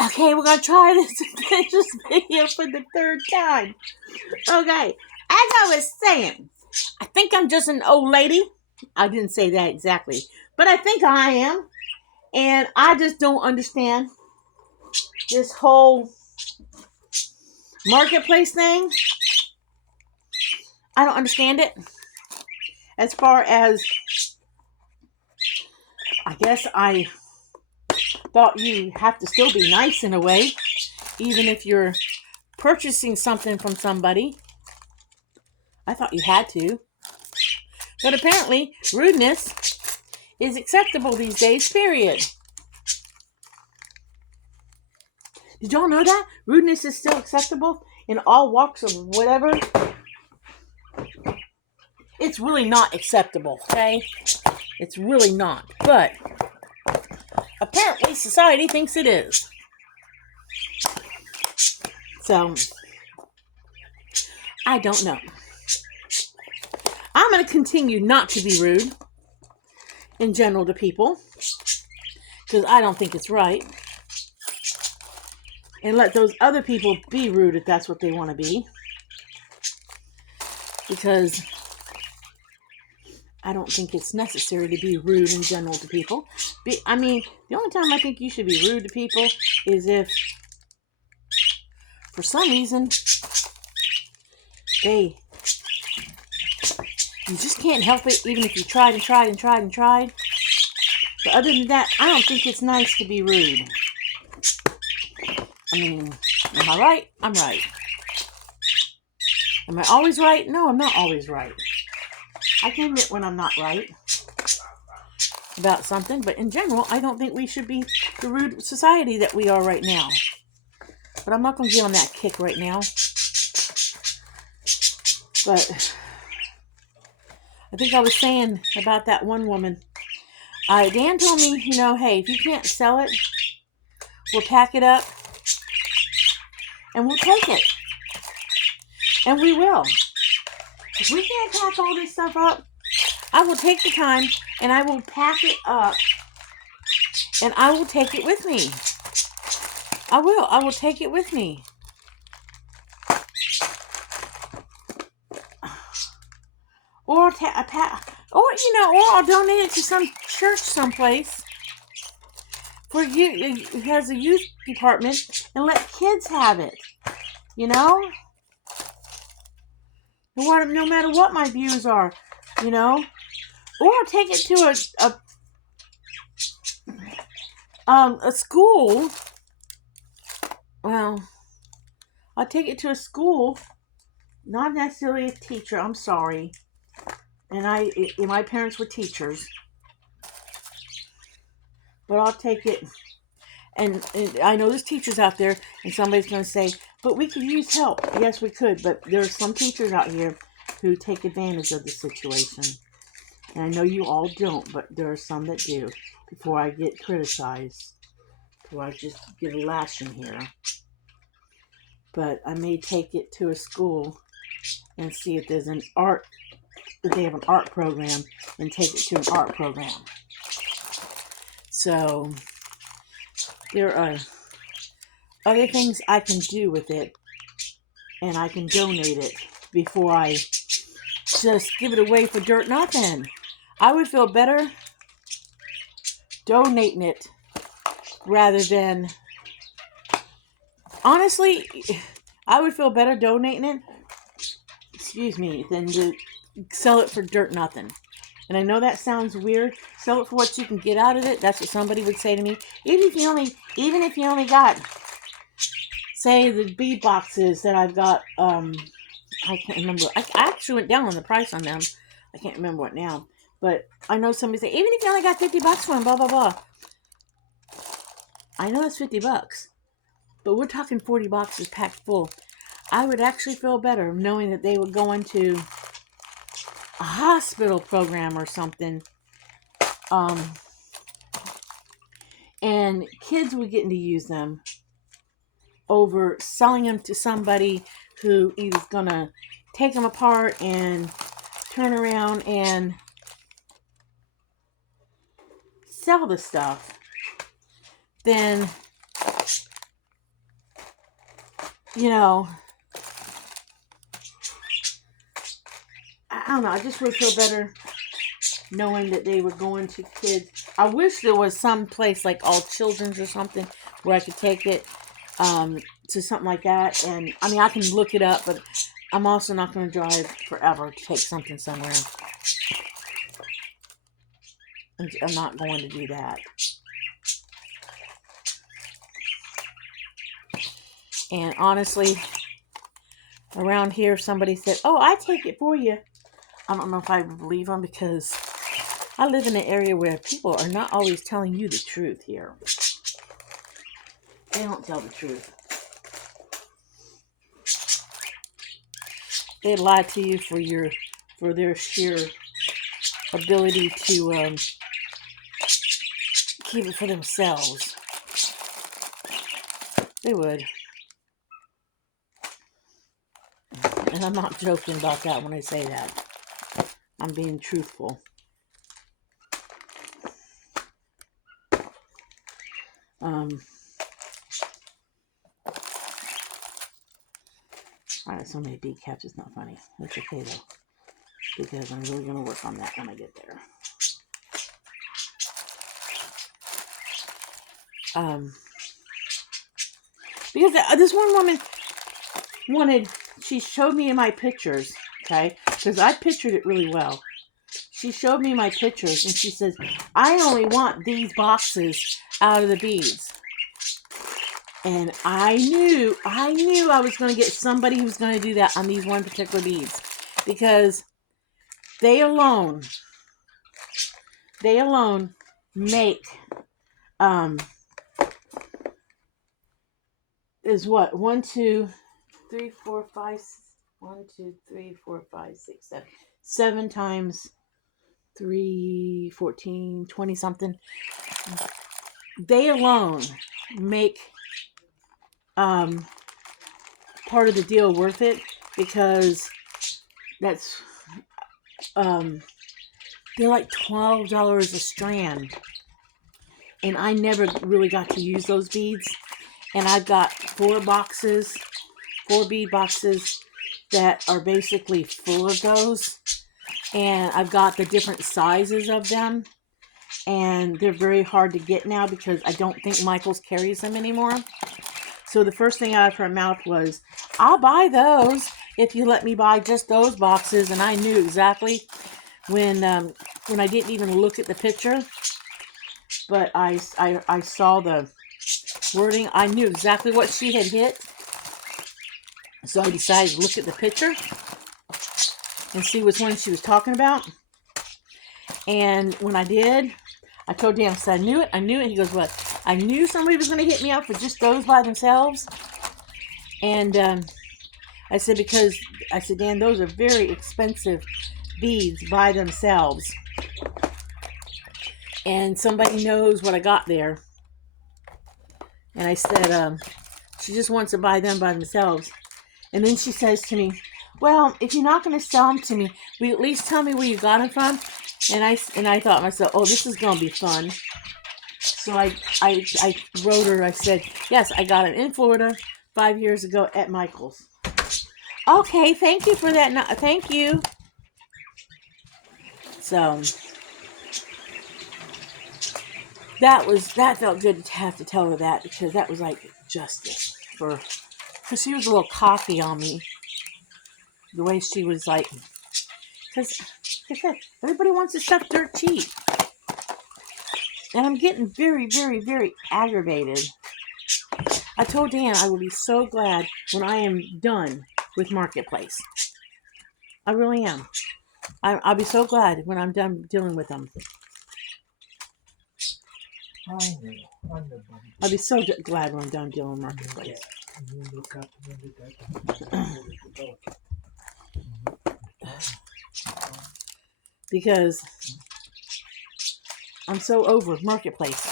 Okay, we're gonna try this and finish this video for the third time. Okay, as I was saying, I think I'm just an old lady. I didn't say that exactly, but I think I am. And I just don't understand this whole marketplace thing. I don't understand it. As far as, I guess I thought you have to still be nice in a way, even if you're purchasing something from somebody. I thought you had to. But apparently, rudeness is acceptable these days, period. Did y'all know that? Rudeness is still acceptable in all walks of whatever. It's really not acceptable, okay? It's really not. But apparently, society thinks it is. So, I don't know. I'm going to continue not to be rude in general to people because I don't think it's right. And let those other people be rude if that's what they want to be. Because I don't think it's necessary to be rude in general to people. The only time I think you should be rude to people is if, for some reason, you just can't help it, even if you tried and tried and tried and tried. But other than that, I don't think it's nice to be rude. Am I right? I'm right. Am I always right? No, I'm not always right. I can admit when I'm not right about something, but in general, I don't think we should be the rude society that we are right now. But I'm not going to get on that kick right now. But I think I was saying about that one woman. Dan told me, hey, if you can't sell it, we'll pack it up and we'll take it. And we will. If we can't pack all this stuff up, I will take the time and I will pack it up and I will take it with me. I will take it with me. Or I'll donate it to some church someplace for you who has a youth department and let kids have it. No matter what my views are, or I'll take it to a school. Well, I'll take it to a school, not necessarily a teacher. I'm sorry. And my parents were teachers. But I'll take it. And I know there's teachers out there, and somebody's going to say, but we could use help. Yes, we could. But there are some teachers out here who take advantage of the situation. And I know you all don't, but there are some that do. Before I get criticized. Before I just get a lashing here. But I may take it to a school and see if there's if they have an art program, and take it to an art program. So there are other things I can do with it, and I can donate it before I just give it away for dirt nothing. I would feel better donating it rather than, honestly, I would feel better donating it, than to sell it for dirt nothing. And I know that sounds weird. Sell it for what you can get out of it. That's what somebody would say to me. Even if you only got, say, the bead boxes that I've got. I can't remember. I actually went down on the price on them. I can't remember what now. But I know somebody say, even if you only got $50 for them, blah blah blah. I know it's $50, but we're talking 40 boxes packed full. I would actually feel better knowing that they would go into a hospital program or something, and kids would get to use them over selling them to somebody who is gonna take them apart and turn around and sell the stuff. Then you know, I don't know. I just would feel better knowing that they were going to kids. I wish there was some place like All Children's or something where I could take it to something like that. And I mean, I can look it up, but I'm also not going to drive forever to take something somewhere. I'm not going to do that. And honestly, around here, somebody said, "Oh, I take it for you." I don't know if I believe them because I live in an area where people are not always telling you the truth here. They don't tell the truth. They lie to you for their sheer ability to keep it for themselves. They would. And I'm not joking about that when I say that. I'm being truthful. I have so many decaps, it's not funny. It's okay though, because I'm really going to work on that when I get there. Because this one woman she showed me in my pictures, okay, because I pictured it really well. She showed me my pictures and she says, "I only want these boxes out of the beads." And I knew I was going to get somebody who was going to do that on these one particular beads, because they alone make is what 1 2 3 4 5 1 2 3 4 5 6 7 7 times 3 14 20 something. They alone make part of the deal worth it, because that's they're like $12 a strand, and I never really got to use those beads. And I've got 4 bead boxes that are basically full of those, and I've got the different sizes of them, and they're very hard to get now because I don't think Michaels carries them anymore. So the first thing out of her mouth was, "I'll buy those if you let me buy just those boxes." And I knew exactly when I didn't even look at the picture, but I saw the wording. I knew exactly what she had hit. So I decided to look at the picture and see which one she was talking about. And when I did, I told Dan, I said, I knew it. He goes, "What? I knew somebody was going to hit me up for just those by themselves." And I said, Dan, those are very expensive beads by themselves. And somebody knows what I got there. And I said, she just wants to buy them by themselves. And then she says to me, "Well, if you're not going to sell them to me, will you at least tell me where you got them from?" And I thought to myself, "Oh, this is going to be fun." So I wrote her, I said, "Yes, I got them in Florida 5 years ago at Michael's." "Okay, thank you for that. Thank you." So that felt good to have to tell her that, because that was like justice because she was a little cocky on me, the way she was like, because like I said, everybody wants this stuff dirt cheap, and I'm getting very, very, very aggravated. I told Dan I will be so glad when I am done with Marketplace. I really am. I'll be so glad when I'm done dealing with them. I'll be so glad when I'm done dealing with Marketplace. Because I'm so over Marketplace.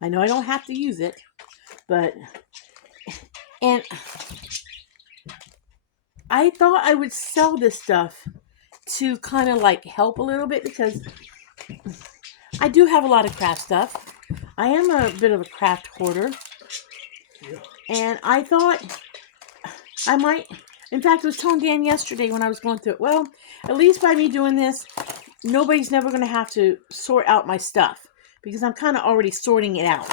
I know I don't have to use it, and I thought I would sell this stuff to kind of like help a little bit, because I do have a lot of craft stuff. I am a bit of a craft hoarder. Yeah. And I thought I might, in fact, I was telling Dan yesterday when I was going through it, well, at least by me doing this, nobody's never going to have to sort out my stuff because I'm kind of already sorting it out.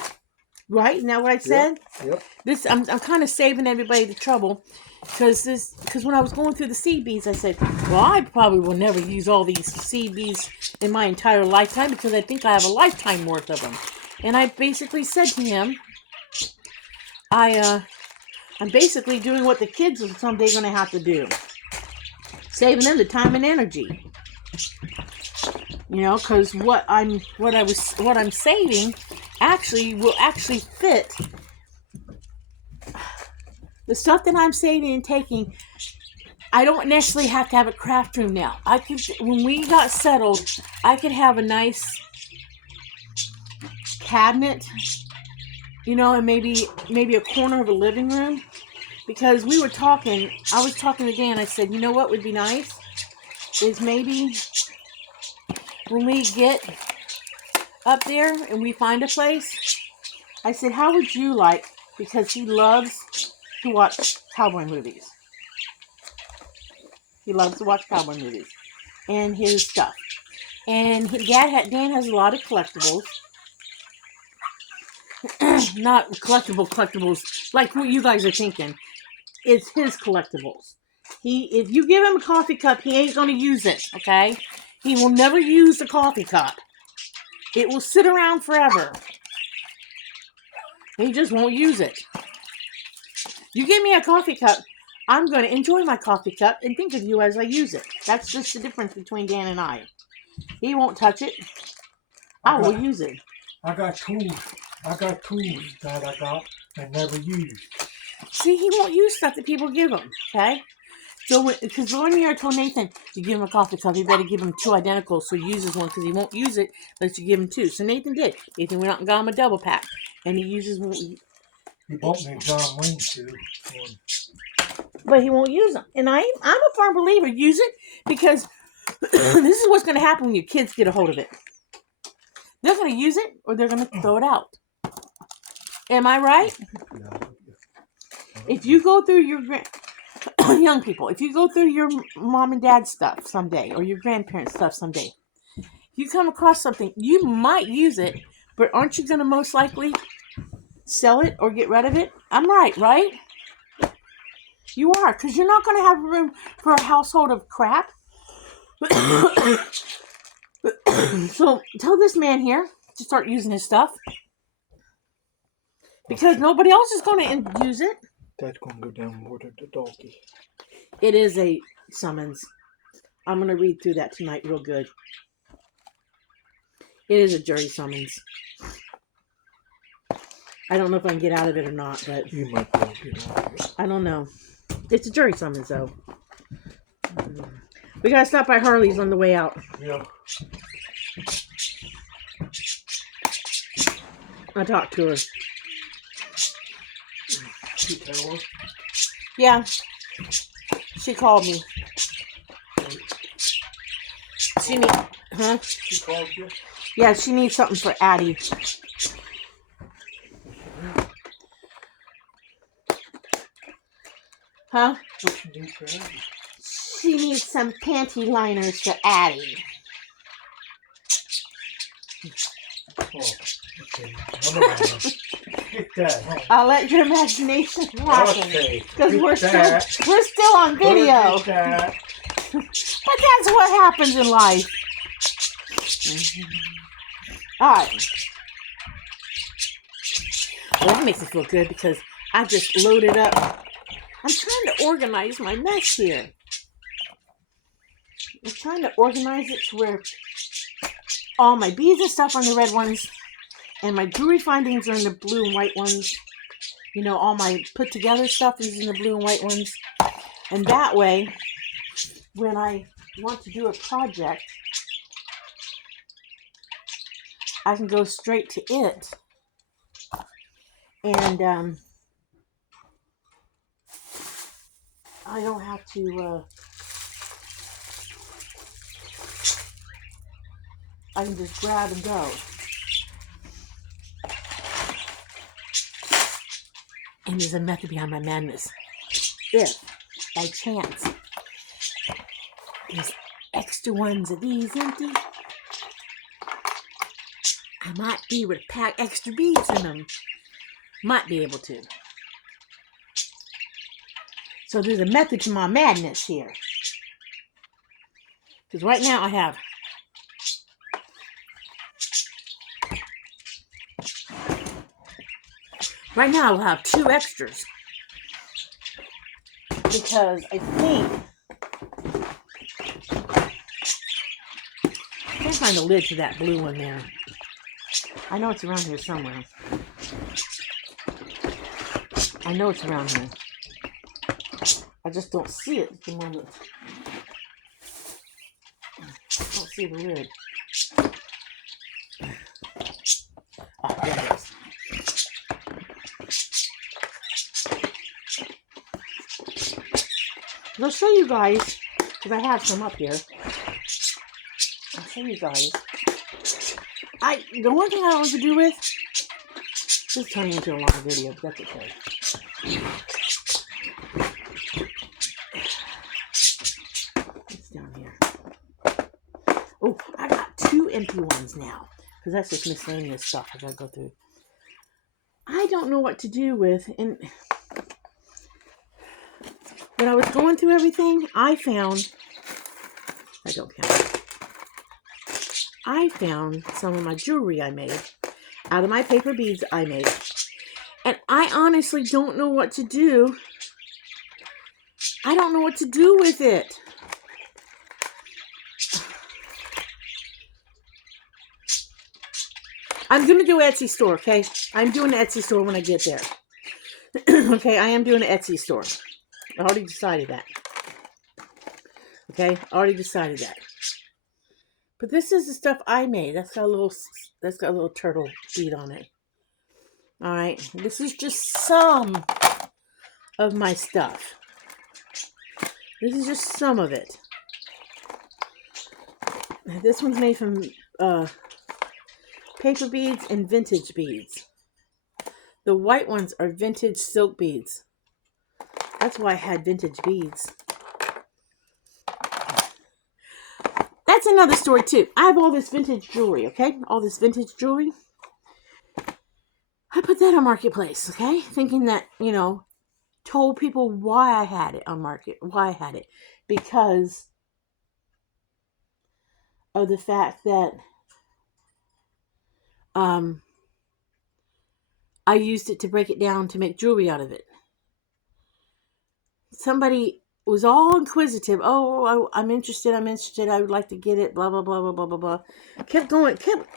Right? Isn't that what I said? Yep. This I'm kind of saving everybody the trouble because when I was going through the seed beads, I said, well, I probably will never use all these seed beads in my entire lifetime because I think I have a lifetime worth of them. And I basically said to him, I'm basically doing what the kids are someday going to have to do, saving them the time and energy. You know, because what I'm saving will actually fit. The stuff that I'm saving and taking, I don't necessarily have to have a craft room now. When we got settled, I could have a nice cabinet, you know, and maybe a corner of a living room. Because I was talking to Dan, I said, you know what would be nice? Is maybe when we get up there and we find a place, I said, how would you like, because he loves to watch cowboy movies. He loves to watch cowboy movies and his stuff. And Dan has a lot of collectibles. Not collectibles like what you guys are thinking. It's his collectibles. If you give him a coffee cup, he ain't going to use it, okay? He will never use the coffee cup. It will sit around forever. He just won't use it. You give me a coffee cup, I'm going to enjoy my coffee cup and think of you as I use it. That's just the difference between Dan and I. He won't touch it. I will use it. I got tools that I got and never used. See, he won't use stuff that people give him, okay? So, because one year I told Nathan, you give him a coffee cup, you better give him 2 identical so he uses one because he won't use it unless you give him 2. So Nathan did. Nathan went out and got him a double pack. And he uses one. He bought me a John Wayne too. But he won't use them. And I'm a firm believer, use it because this is what's going to happen when your kids get a hold of it. They're going to use it or they're going to throw it out. Am I right? Yeah. If you go through your young people, if you go through your mom and dad stuff someday or your grandparents' stuff someday, you come across something, you might use it, but aren't you going to most likely sell it or get rid of it? I'm right? You are, because you're not going to have room for a household of crap. So tell this man here to start using his stuff. Because nobody else is going to use it. That's going to go down more than the donkey. It is a summons. I'm going to read through that tonight real good. It is a jury summons. I don't know if I can get out of it or not, but... You might be able to get out of it. I don't know. It's a jury summons, though. We got to stop by Harley's on the way out. Yeah. I talked to her. You tell her? Yeah. She called me. She called you? Yeah, she needs something for Addie. Huh? What she needs for Addie? She needs some panty liners for Addie. Oh, okay. Get that, huh? I'll let your imagination happen. Okay. Because we're still on video. But that's what happens in life. Alright. Well, that makes me feel good because I just loaded up. I'm trying to organize my mess here. I'm trying to organize it to where all my beads and stuff are in the red ones, and my jewelry findings are in the blue and white ones. You know, all my put together stuff is in the blue and white ones. And that way, when I want to do a project, I can go straight to it. And I don't have to, I can just grab and go. And there's a method behind my madness. If, by chance, there's extra ones of these empty, I might be able to pack extra beads in them. Might be able to. So there's a method to my madness here. Because right now I have I'll have 2 extras. Because I think I can't find the lid to that blue one there. I know it's around here somewhere. I know it's around here. I just don't see it at the moment. I don't see the lid. Oh, there it is. I'll show you guys, because I have some up here. I'll show you guys. The one thing I don't want to do with, this is turning into a long video, but that's okay. It's down here. Oh, I got 2 empty ones now, because that's just miscellaneous stuff I gotta go through. I don't know what to do with, and when I was going through everything, I found some of my jewelry I made out of my paper beads I made. And I honestly don't know what to do. I don't know what to do with it. I'm going to do an Etsy store, okay? I'm doing an Etsy store when I get there. Okay, I am doing an Etsy store. I already decided that. Okay, I already decided that. But this is the stuff I made. That's got a little turtle bead on it. All right, this is just some of my stuff. This is just some of it. This one's made from paper beads and vintage beads. The white ones are vintage silk beads. That's why I had vintage beads. That's another story too. I have all this vintage jewelry, okay? All this vintage jewelry. I put that on Marketplace, okay? Thinking that, told people why I had it on Market. Why I had it. Because of the fact that I used it to break it down to make jewelry out of it. Somebody was all inquisitive. Oh, I'm interested. I would like to get it. Blah, blah, blah, blah, blah, blah, blah. Kept going. Kept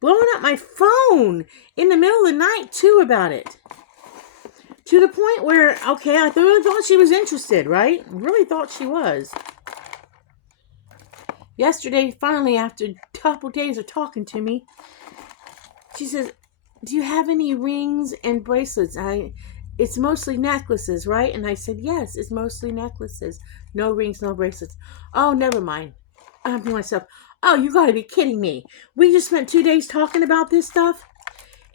blowing up my phone in the middle of the night, too, about it. To the point where, okay, I really thought she was interested, right? Really thought she was. Yesterday, finally, after a couple days of talking to me, she says, do you have any rings and bracelets? It's mostly necklaces, right? And I said, yes, it's mostly necklaces. No rings, no bracelets. Oh, never mind. I'm to myself, oh, you got to be kidding me. We just spent 2 days talking about this stuff,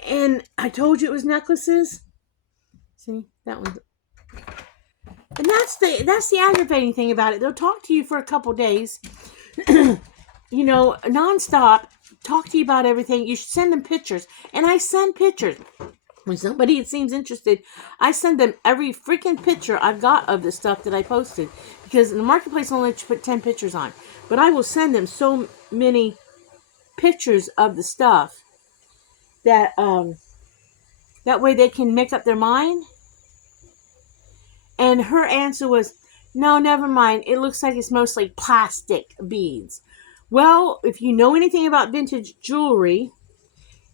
and I told you it was necklaces. See, that one. And that's the aggravating thing about it. They'll talk to you for a couple days, nonstop, talk to you about everything. You should send them pictures. And I send pictures. When somebody seems interested, I send them every freaking picture I've got of the stuff that I posted. Because in the Marketplace, only let you put 10 pictures on. But I will send them so many pictures of the stuff that that way they can make up their mind. And her answer was, no, never mind. It looks like it's mostly plastic beads. Well, if you know anything about vintage jewelry,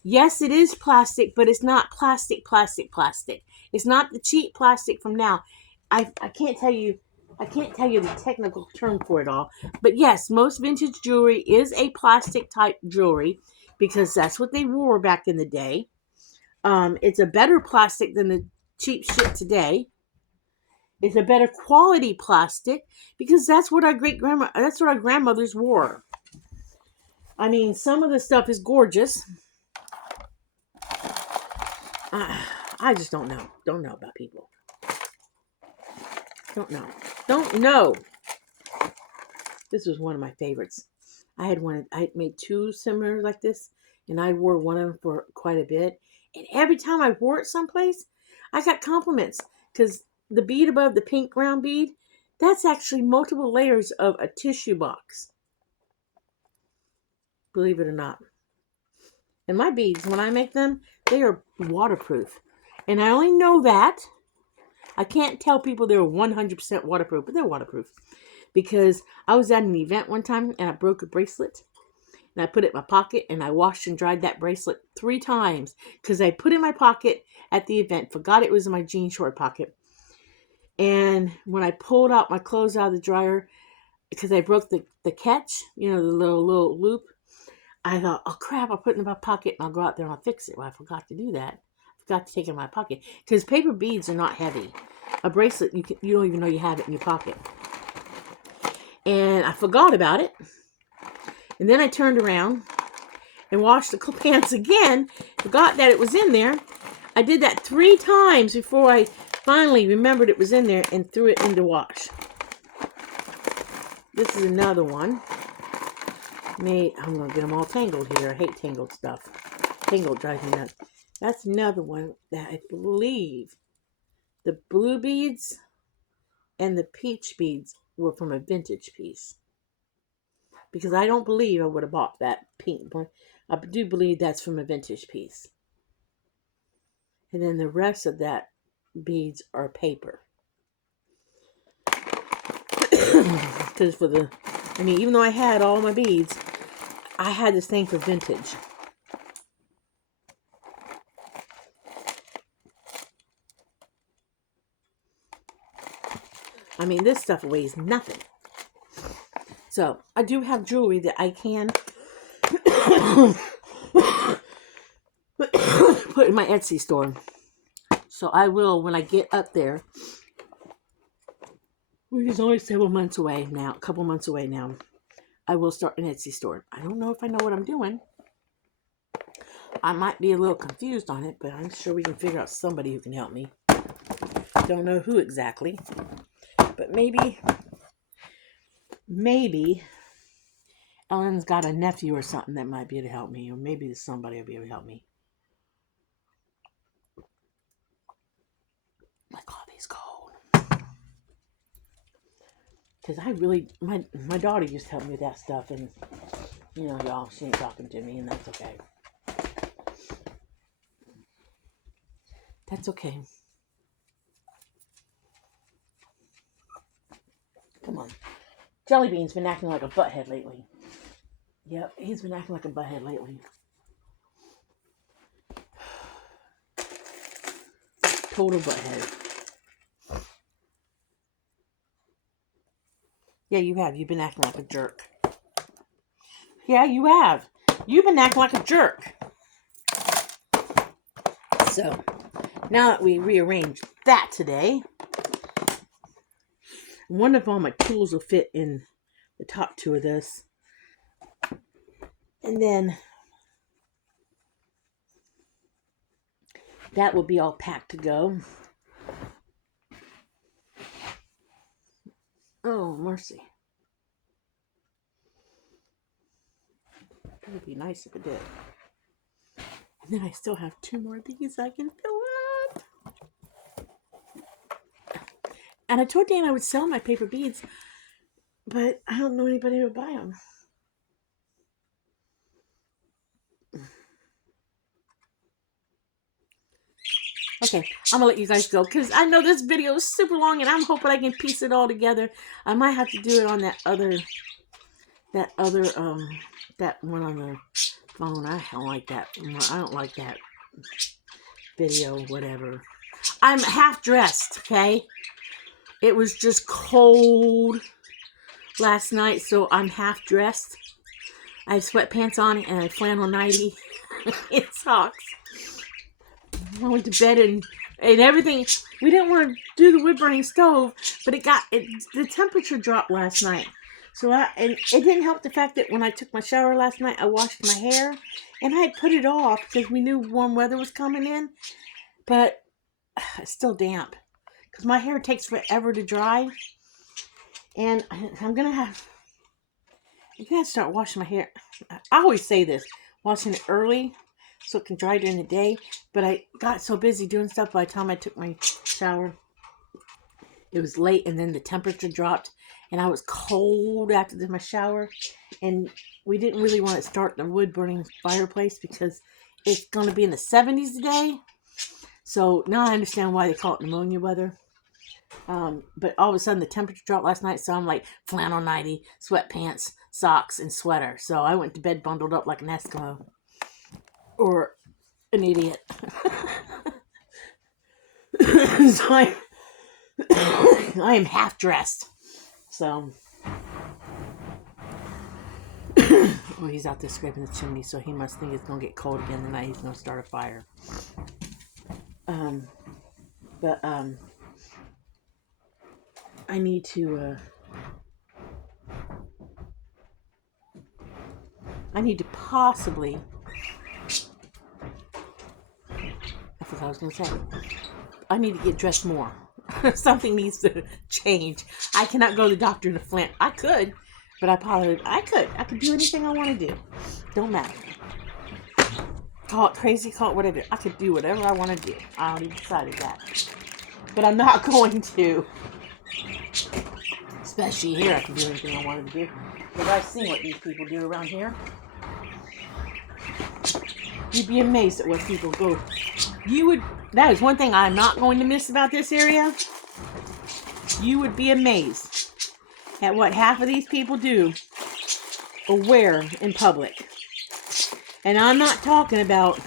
yes, it is plastic, but it's not plastic. It's not the cheap plastic from now. I can't tell you the technical term for it all. But yes, most vintage jewelry is a plastic type jewelry because that's what they wore back in the day. It's a better plastic than the cheap shit today. It's a better quality plastic because that's what our grandmothers wore. I mean, some of the stuff is gorgeous. I just don't know. Don't know about people. Don't know. Don't know. This was one of my favorites. I made two similar like this, and I wore one of them for quite a bit. And every time I wore it someplace, I got compliments because the bead above the pink round bead, that's actually multiple layers of a tissue box. Believe it or not. And my beads, when I make them, they are waterproof. And I only know that. I can't tell people they're 100% waterproof, but they're waterproof. Because I was at an event one time and I broke a bracelet. And I put it in my pocket and I washed and dried that bracelet 3 times. Because I put it in my pocket at the event. Forgot it was in my jean short pocket. And when I pulled out my clothes out of the dryer, because I broke the catch, the little loop, I thought, oh crap, I'll put it in my pocket and I'll go out there and I'll fix it. Well, I forgot to do that. I forgot to take it in my pocket. Because paper beads are not heavy. A bracelet, you don't even know you have it in your pocket. And I forgot about it. And then I turned around and washed the pants again. Forgot that it was in there. I did that 3 times before I finally remembered it was in there and threw it in the wash. This is another one. I'm going to get them all tangled here. I hate tangled stuff. Tangled drives me nuts. That's another one that I believe the blue beads and the peach beads were from a vintage piece. Because I don't believe I would have bought that pink one. I do believe that's from a vintage piece. And then the rest of that beads are paper. Because even though I had all my beads, I had this thing for vintage. This stuff weighs nothing. So, I do have jewelry that I can put in my Etsy store. So, I will, when I get up there, which is only several months away now, a couple months away now, I will start an Etsy store. I don't know if I know what I'm doing. I might be a little confused on it, but I'm sure we can figure out somebody who can help me. Don't know who exactly. But maybe Ellen's got a nephew or something that might be able to help me. Or maybe somebody will be able to help me. My coffee's cold. Because my daughter used to help me with that stuff. And, y'all, she ain't talking to me, and that's okay. That's okay. Come on. Jellybean's been acting like a butthead lately. Yep, he's been acting like a butthead lately. Total butthead. Yeah, you have. You've been acting like a jerk. Yeah, you have. You've been acting like a jerk. So, now that we rearranged that today, one of all my tools will fit in the top 2 of this. And then that will be all packed to go. Oh, mercy. It would be nice if it did. And then I still have 2 more of these I can fill up. And I told Dan I would sell my paper beads, but I don't know anybody who would buy them. Okay, I'm gonna let you guys go because I know this video is super long and I'm hoping I can piece it all together. I might have to do it on that one on the phone. I don't like that. I don't like that video, whatever. I'm half dressed, okay? It was just cold last night, so I'm half dressed. I have sweatpants on and a flannel nightie and socks. I went to bed and everything. We didn't want to do the wood burning stove, but the temperature dropped last night. So it didn't help the fact that when I took my shower last night, I washed my hair and I had put it off because we knew warm weather was coming in. But it's still damp because my hair takes forever to dry, and I'm gonna start washing my hair. I always say this, washing it early so it can dry during the day. But I got so busy doing stuff by the time I took my shower, it was late, and then the temperature dropped, and I was cold after my shower, and we didn't really want to start the wood burning fireplace because it's going to be in the 70s today. So now I understand why they call it pneumonia weather. But all of a sudden the temperature dropped last night, so I'm like flannel nightie, sweatpants, socks, and sweater. So I went to bed bundled up like an Eskimo or an idiot. So I am half dressed. So, well, he's out there scraping the chimney, so he must think it's gonna get cold again tonight. He's gonna start a fire. But I need to. I need to possibly. I forgot what I was gonna say. I need to get dressed more. Something needs to change. I cannot go to the doctor in a Flint. I could, but I could do anything I want to do. Don't matter. Call it crazy, call it whatever. I could do whatever I want to do. I already decided that. But I'm not going to. Especially here, I can do anything I wanted to do. Because I've seen what these people do around here. You'd be amazed at what people go. That is one thing I'm not going to miss about this area. You would be amazed at what half of these people do or wear in public. And I'm not talking about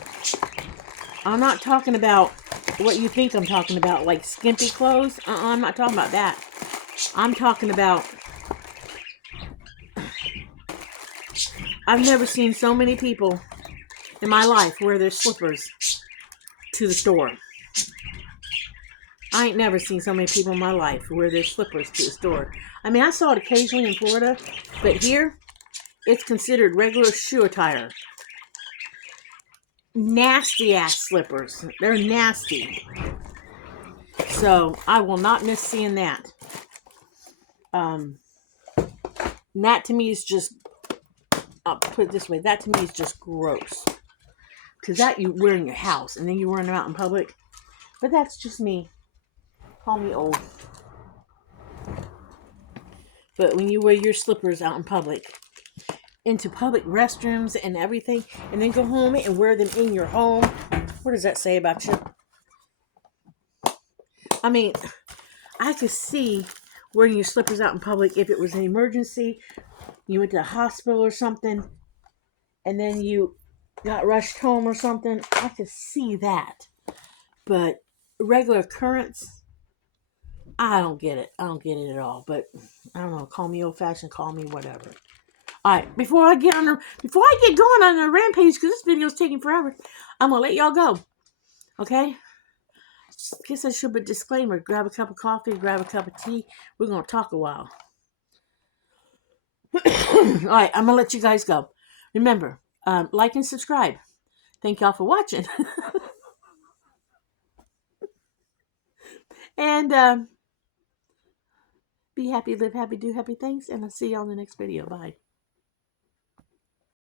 what you think I'm talking about, like skimpy clothes. I'm not talking about that. I'm talking about, I've never seen so many people in my life wear their slippers to the store. I ain't never seen so many people in my life wear their slippers to the store. I mean, I saw it occasionally in Florida, but here, it's considered regular shoe attire. Nasty ass slippers. They're nasty. So, I will not miss seeing that. That to me is just, I'll put it this way, that to me is just gross. Because that you wear in your house, and then you wear them out in public. But that's just me. Call me old. But when you wear your slippers out in public, into public restrooms and everything, and then go home and wear them in your home, what does that say about you? I mean, I could see wearing your slippers out in public if it was an emergency, you went to the hospital or something, and then you got rushed home or something. I could see that. But regular occurrence, I don't get it. I don't get it at all. But I don't know. Call me old fashioned. Call me whatever. All right. Before I get going on a rampage, because this video is taking forever, I'm gonna let y'all go. Okay. Guess I should put a disclaimer. Grab a cup of coffee. Grab a cup of tea. We're gonna talk a while. All right. I'm gonna let you guys go. Remember, like and subscribe. Thank y'all for watching. And be happy, live happy, do happy things. And I'll see y'all in the next video. Bye.